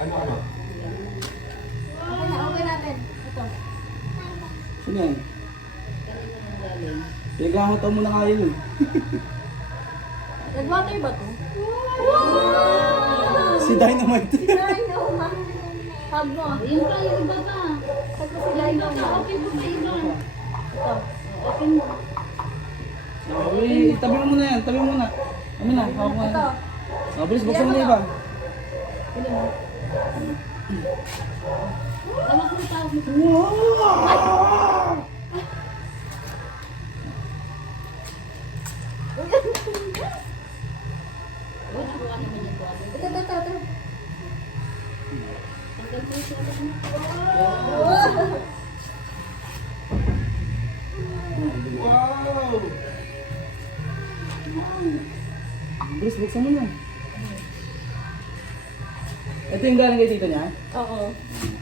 Ano ka ba? Okay natin. Ito. Sino yan? Pinagkakataon mo na nga yun eh. Nag-water ba to? Si Dynamite. Ay, no, ma. Hug mo. Yung pa, yung iba pa. Hug mo sila Iba yung pa, open mo sa iba. Ito. Open mo. Okay, tabi mo muna yan. Tabi mo muna. Amin na, hawak mo Ito. yan. Bilis, buksan mo na iba. Pili mo. Tawag mo, tawag mo. Oh, nakuha naman yung tuwa. Ito. Hanggang po siya. Wow! Bilis, buksan mo na. Ito yung galing kay tito niya? Oo.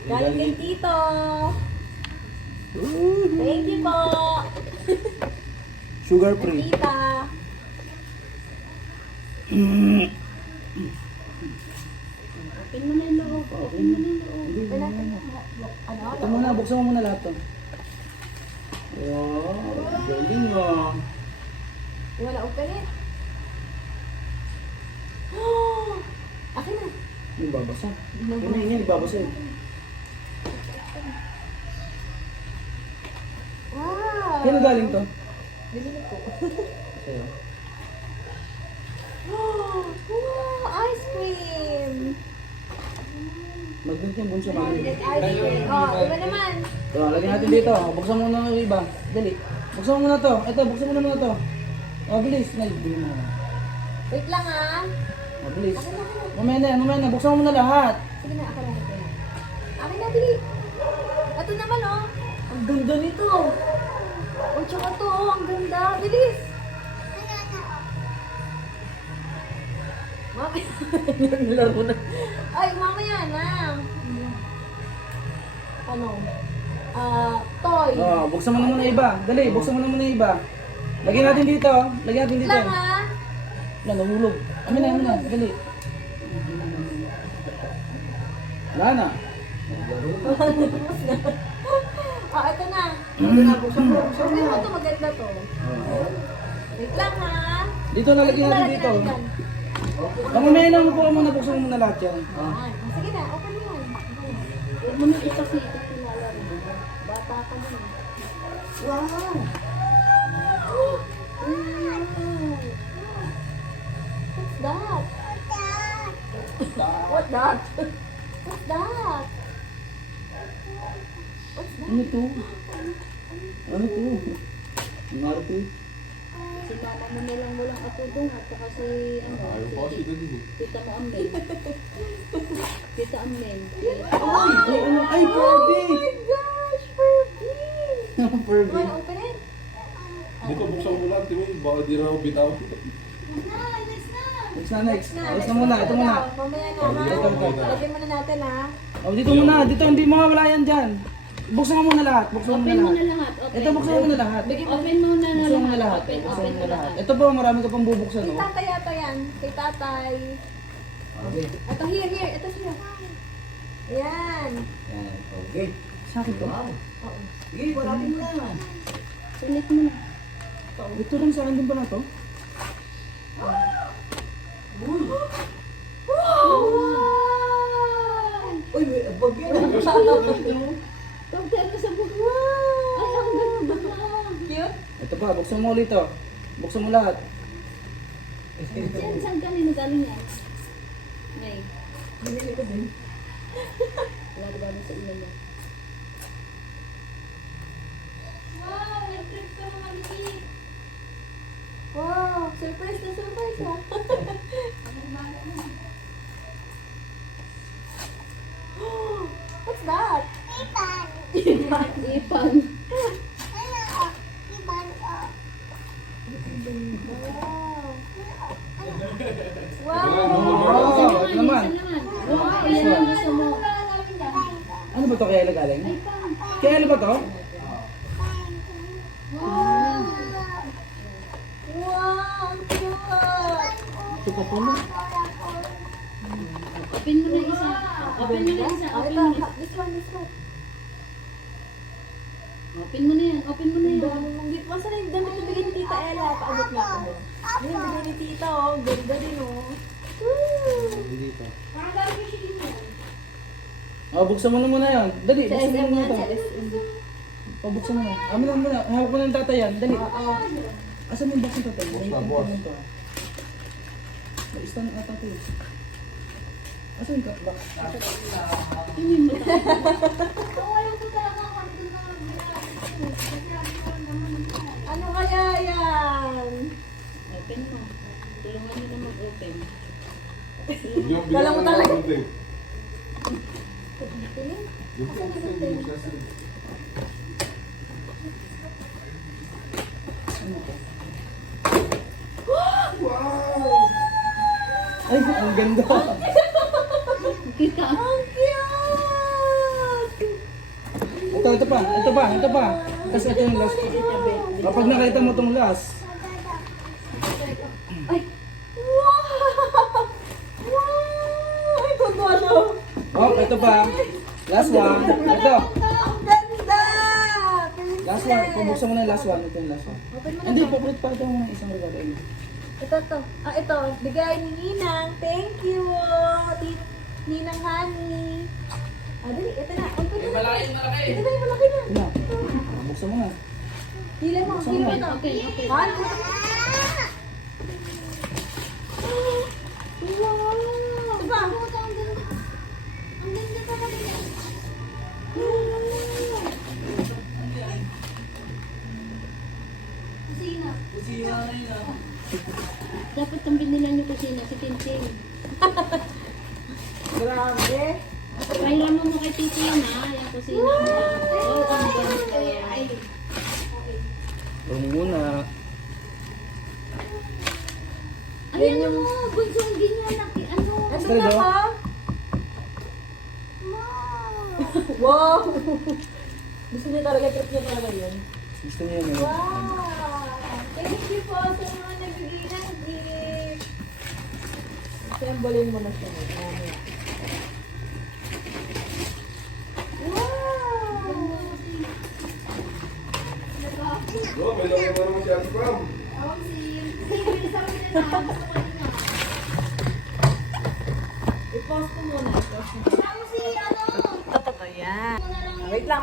Galing kay Tito. Thank you po. Sugar free. Tita. Open mo na yung loob. Open mo na yung loob. Ano? Ito muna, buksan mo muna lahat to. Wow, galing mo. You wanna open it? Akin na. Yung babasa. Yan, ibabasa yun. Wow. Kailan galing to? Binili ko. Sa'yo. Wow, ice cream. Magdun yung bunso namin. Ice cream. Oh, iba naman. So, lagyan natin dito. Buksan mo na yung iba. Dali. Buksan mo muna to. Ito, buksan mo na muna to. Oh, bilis. Bili mo. Wait lang ah. Oh, bilis. Mamaya na. Buksan mo muna lahat. Sige na, ako na. Akin na, bili. Ito naman oh. Ang ganda nito. Oh, tsaka to oh. Ang ganda. Bilis. Mamaya. Nilaro na. Ay, mamaya na. Ano? Toy. Oh, buksan mo na muna iba. Dali, buksan mo na muna iba. Lagyan natin dito. Lagyan natin Wait dito. lang ah. Wala, nahulog. Amin na. Dali. Wala na. Ito na. Buksan mo ito, maganda to. Wait lang ha. Dito, lalagyan natin dito. Mamaya na po muna, buksan mo muna lahat yan. Ayan. Sige na, open mo yan. Huwag mo na isa sa ito pinalaro. Bata ka na. Wow! What's that? What's that? What's that? What's that? Ano to? Ano to? Ang araw to. Si mama mo nilang walang atubong at saka si ano, Ayaw pa kasi dun eh. Tita mo Amel. Tita Amel. Ay, Furby! Oh my gosh! Furby! Furby. Wanna open it? Dito, buksan mo lang, Timmy. Baka di na ako bitaw. Next. Buksan muna, ito muna. Mamaya na ha. Lagyan muna natin ha. Oh, dito muna, dito hindi mawawala yan dyan. Buksan mo muna lahat. Buksan mo Open mo muna na lahat. lahat. Open. Ito, buksan mo muna lahat. Open mo na Buksan mo na lahat. Open, Buksan open mo mo na lahat. lahat. Ito po, marami ka pang bubuksan, Kay no? tatay yata yan. Kay tatay. Okay. Ito here. Ito siya. Ayan. Yan, okay. Sa akin to? Oo. Sige, parating mo na. Sulit mo na. Ito rin sa akin din ba na to? Wow! Uy, bag yan. Tawag ka sa buko. Ay, ang ganda na. Cute? Ito pa, buksan mo ulit to. Buksan mo lahat. Saan kanino galing yan? May. Binili ko din. Wala ko galing sa ina niya. Wow! Nag-trip ka mga liit. Wow! Surprise na surprise ha. What's that? Ipang. Wow! Wala, Wow! no, Oh, ito naman. Wow, yan ang gusto mo. Ano ba to kaya galing? Ay, pang. Kaya ba to? Wow! Wow! Ang cute! Ito pa pala. Open mo na isa. Open mo na isa. Ah, Open ito. mo na. This one, this one. Open mo na yan. Open mo na Ang yan. dami mong gift. Masa na yung damit na bigay ni Tita Ella? Paabot nga ako. Ayun, yung bigay ni Tita, oh. Ganda din, oh. Woo! Dito. Parang gagawin siya din yan. Oh, buksan mo na muna yan. Dali, Sa buksan mo SM na yan, ito. sa SM. Pabuksan mo na. Amin lang muna. Hawak mo ng tatay yan. Dali. Oo. Asan yung box ng tatay? Box na, Ay, boss. ito. May stand ata ito eh. Asan ka? Box? Ano kaya yan? Open mo. Tulungan nyo na mag-open. Yung Kala mo talaga. gunting. Tingin. Yung gunting, yung siya. Ay, ang ganda. Kita. Ang cute! Ito pa. Ito pa. Ito pa. Tapos ito yung last. Kapag nakita mo itong last, Ay! Wow! Wow! Ay, pagwalo! oh, ito pa. Last one. Ito. Ang ganda! Last one. Pabuksan mo na yung last one. Ito yung last one. Open mo na Hindi, to. pakulit pa ito ng isang regalo. Ito to. Ah, ito. Bigay ni Ninang. Thank you! Ninang Honey. Ah, dali. Ito na. Open mo na. malaki. Ito na yung malaki na. Ito na. Buksan mo na. Hila mo. Hila mo to. Open, open. Han? Wow! Diba? Ang ganda talaga yan. Kusina. Dapat ang binila niyo kusina si Tintin. Grabe. Pahiram mo kay Titi yun ha, yung kusina mo. Oh, ang ganda yan. Huwag muna. Ayan mo, bunsong ganyan. Ano? Ito Pero, na pa. Wow! Gusto niya talaga, trip niya talaga yun. Gusto niya na. Wow! Thank you po sa mga nagbigay ng gift. Assemble mo na siya. Mamaya. Wow! Oh, may lang naman si Ate Pam. I-post ko muna. I-post ko muna. Ito, yan. Wait lang.